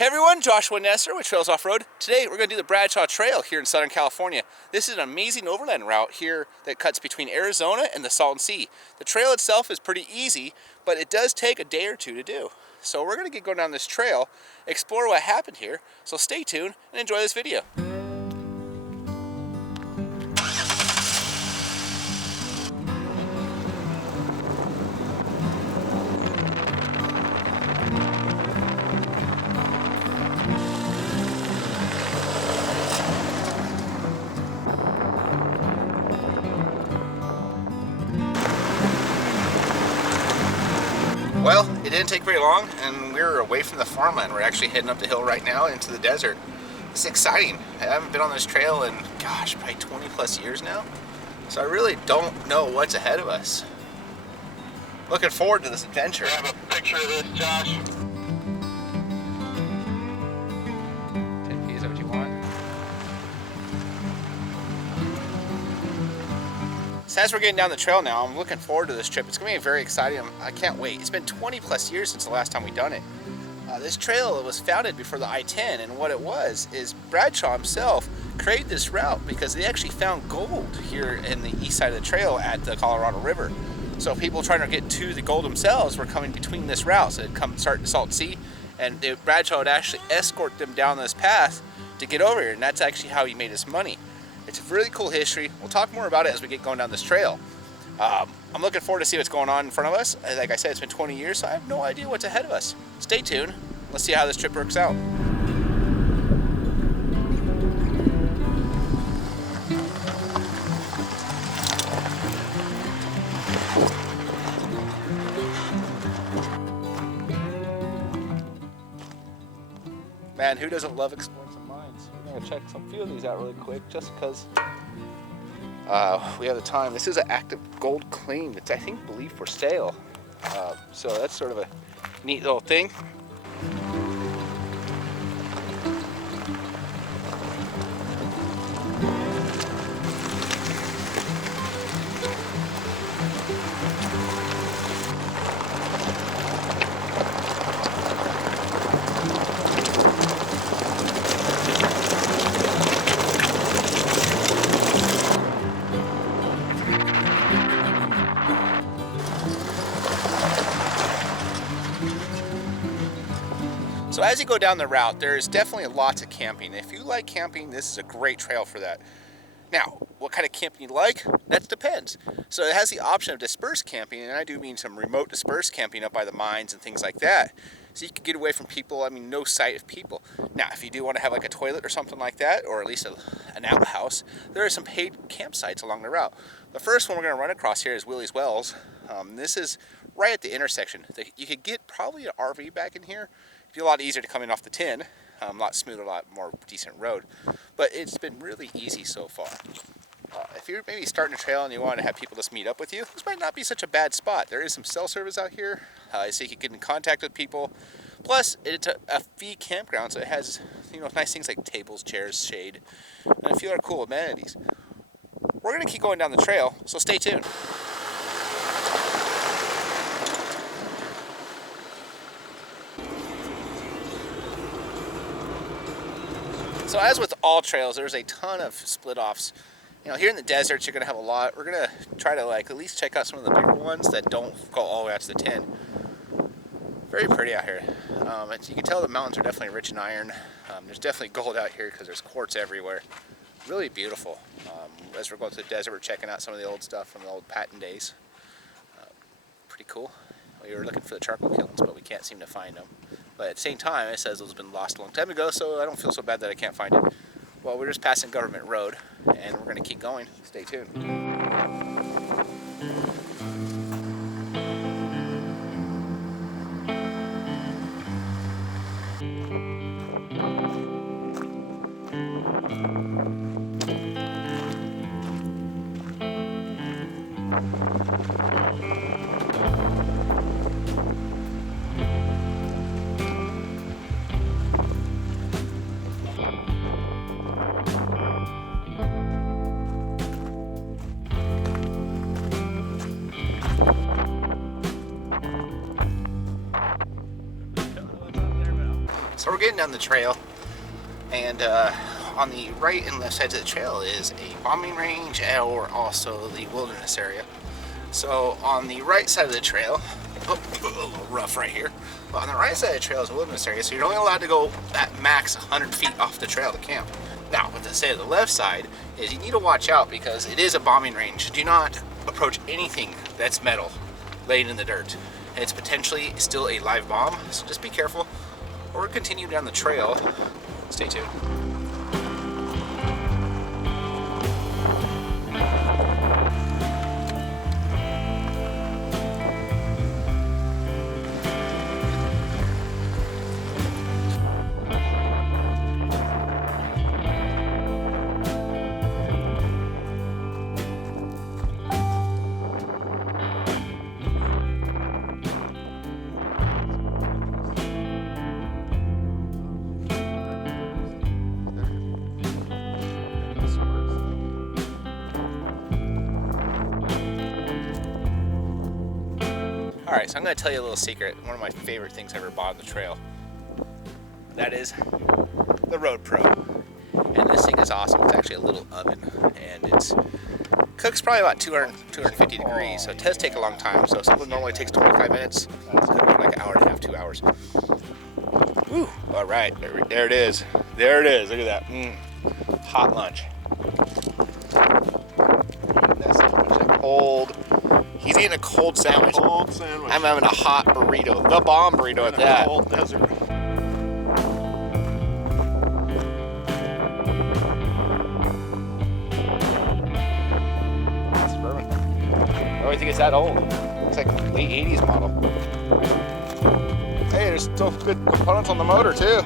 Hey everyone, Joshua Nesser with Trails Offroad. Today we're going to do the Bradshaw Trail here in Southern California. This is an amazing overland route here that cuts between Arizona and the Salton Sea. The trail itself is pretty easy, but it does take a day or two to do. So we're going to get going down this trail, explore what happened here, so stay tuned and enjoy this video. Well, it didn't take very long, and we're away from the farmland. We're actually heading up the hill right now into the desert. It's exciting. I haven't been on this trail in, gosh, probably 20 plus years now. So I really don't know what's ahead of us. Looking forward to this adventure. Grab a picture of this, Josh. 10 is that what you want? So as we're getting down the trail now, I'm looking forward to this trip. It's going to be very exciting. I can't wait. It's been 20 plus years since the last time we've done it. This trail was founded before the I-10, and what it was is Bradshaw himself created this route because they actually found gold here in the east side of the trail at the Colorado River. So people trying to get to the gold themselves were coming between this route. So they'd come start in the Salton Sea, and Bradshaw would actually escort them down this path to get over here, and that's actually how he made his money. It's a really cool history. We'll talk more about it as we get going down this trail. I'm looking forward to see what's going on in front of us. Like I said, it's been 20 years, so I have no idea what's ahead of us. Stay tuned. Let's see how this trip works out. Man, who doesn't love exploring some mines? We're going to check some few of these out really quick just because we have the time. This is an active gold claim that's, I think, believed for sale. So that's sort of a neat little thing. So as you go down the route, there's definitely lots of camping. If you like camping, this is a great trail for that. Now, what kind of camping you like? That depends. So it has the option of dispersed camping, and I do mean some remote dispersed camping up by the mines and things like that. So you can get away from people, no sight of people. Now, if you do want to have like a toilet or something like that, or at least an outhouse, there are some paid campsites along the route. The first one we're going to run across here is Willie's Wells. This is right at the intersection. You could get probably an RV back in here. It'd be a lot easier to come in off the 10, a lot smoother, a lot more decent road. But it's been really easy so far. If you're maybe starting a trail and you want to have people just meet up with you, this might not be such a bad spot. There is some cell service out here, so you can get in contact with people. Plus, it's a fee campground, so it has nice things like tables, chairs, shade, and a few other cool amenities. We're going to keep going down the trail, so stay tuned. So as with all trails, there's a ton of split-offs. Here in the deserts, you're going to have a lot. We're going to try to at least check out some of the bigger ones that don't go all the way out to the 10. Very pretty out here. You can tell the mountains are definitely rich in iron. There's definitely gold out here because there's quartz everywhere. Really beautiful. As we're going to the desert, we're checking out some of the old stuff from the old Patton days. Pretty cool. We were looking for the charcoal kilns, but we can't seem to find them. But at the same time, it says those have been lost a long time ago, so I don't feel so bad that I can't find it. Well, we're just passing Government Road, and we're going to keep going. Stay tuned. So we're getting down the trail, and on the right and left sides of the trail is a bombing range or also the wilderness area. So on the right side of the trail, a little rough right here, but on the right side of the trail is a wilderness area, so you're only allowed to go at max 100 feet off the trail to camp. Now, what to say to the left side is you need to watch out because it is a bombing range. Do not approach anything that's metal laying in the dirt. It's potentially still a live bomb, so just be careful. Or continue down the trail. Stay tuned. Alright, so I'm going to tell you a little secret. One of my favorite things I ever bought on the trail. That is the Road Pro. And this thing is awesome. It's actually a little oven. And it cooks probably about 250 degrees. So it does take a long time. So if something normally takes 25 minutes, it's cooking for like an hour and a half, 2 hours. Woo! Alright, there it is. There it is. Look at that. Hot lunch. That's cold. He's eating a cold sandwich. Cold sandwich. I'm having a hot burrito. The bomb burrito at that. Cold desert. That's bourbon. I don't think it's that old. Looks like a late 80s model. Hey, there's still good components on the motor too.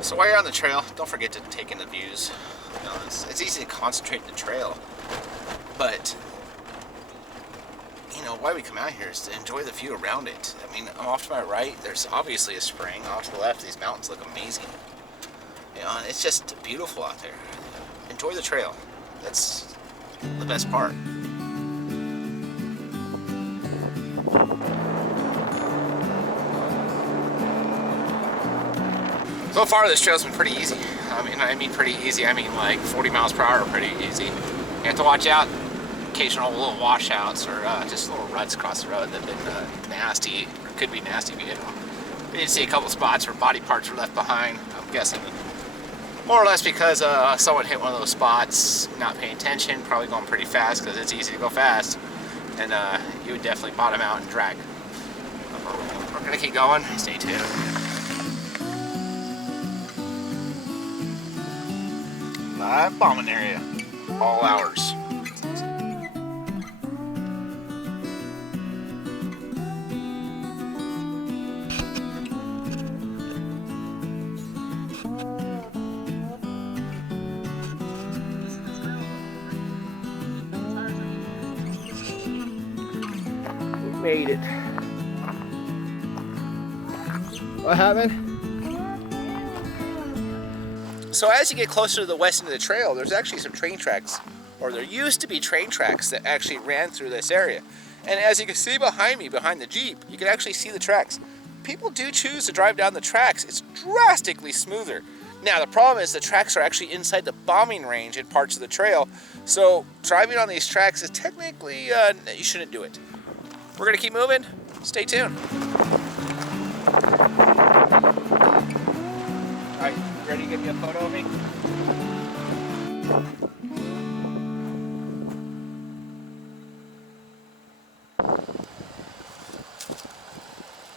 So while you're on the trail, don't forget to take in the views. You know, it's easy to concentrate on the trail, but you know why we come out here is to enjoy the view around it. I mean, off to my right, there's obviously a spring. Off to the left, these mountains look amazing. You know, it's just beautiful out there. Enjoy the trail. That's the best part. So far, this trail's been pretty easy. I mean pretty easy. I mean like 40 miles per hour, pretty easy. You have to watch out. Occasional little washouts or just little ruts across the road that have been nasty, or could be nasty vehicle. We did see a couple spots where body parts were left behind. I'm guessing more or less because someone hit one of those spots, not paying attention, probably going pretty fast because it's easy to go fast, and you would definitely bottom out and drag. We're gonna keep going. Stay tuned. Live bombing area, all hours. We made it. What happened? So as you get closer to the west end of the trail, there's actually some train tracks, or there used to be train tracks that actually ran through this area. And as you can see behind me, behind the Jeep, you can actually see the tracks. People do choose to drive down the tracks. It's drastically smoother. Now the problem is the tracks are actually inside the bombing range in parts of the trail, so driving on these tracks is technically, you shouldn't do it. We're gonna keep moving. Stay tuned. All right, ready to give me a photo of me?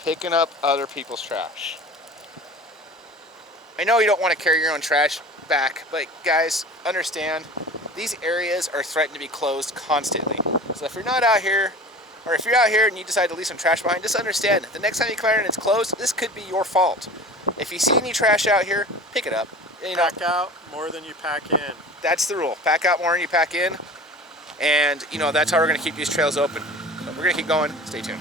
Picking up other people's trash. I know you don't want to carry your own trash back, but guys, understand, these areas are threatened to be closed constantly. So if you're not out here, or if you're out here and you decide to leave some trash behind, just understand, the next time you come out and it's closed, this could be your fault. If you see any trash out here, pick it up. You know, Pack out more than you pack in. that's the rule. Pack out more than you pack in. And, you know, that's how we're going to keep these trails open. But we're going to keep going. Stay tuned.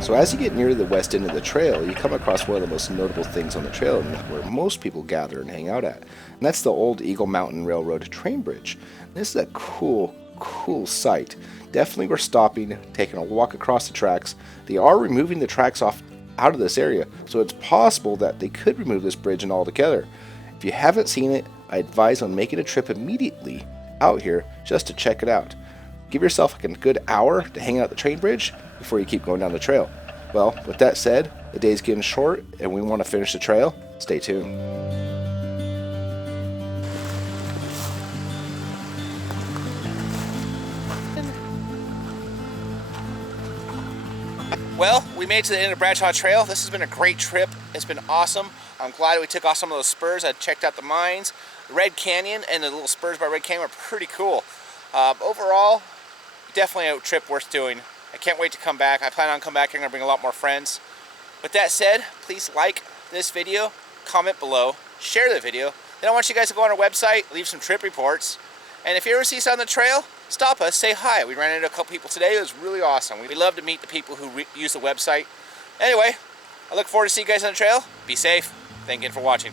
So as you get near the west end of the trail, you come across one of the most notable things on the trail and where most people gather and hang out at. And that's the old Eagle Mountain Railroad train bridge. This is a cool sight. Definitely worth stopping, taking a walk across the tracks. They are removing the tracks out of this area, so it's possible that they could remove this bridge and altogether. If you haven't seen it, I advise on making a trip immediately out here just to check it out. Give yourself like a good hour to hang out at the train bridge before you keep going down the trail. Well, with that said, the day's getting short and we want to finish the trail. Stay tuned. Well, we made it to the end of Bradshaw Trail. This has been a great trip. It's been awesome. I'm glad we took off some of those spurs. I checked out the mines. Red Canyon and the little spurs by Red Canyon are pretty cool. Overall, definitely a trip worth doing. I can't wait to come back. I plan on coming back here. I'm going to bring a lot more friends. With that said, please like this video, comment below, share the video. Then I want you guys to go on our website, leave some trip reports. And if you ever see us on the trail, stop us, say hi. We ran into a couple people today. It was really awesome. We love to meet the people who use the website. Anyway, I look forward to seeing you guys on the trail. Be safe. Thank you for watching.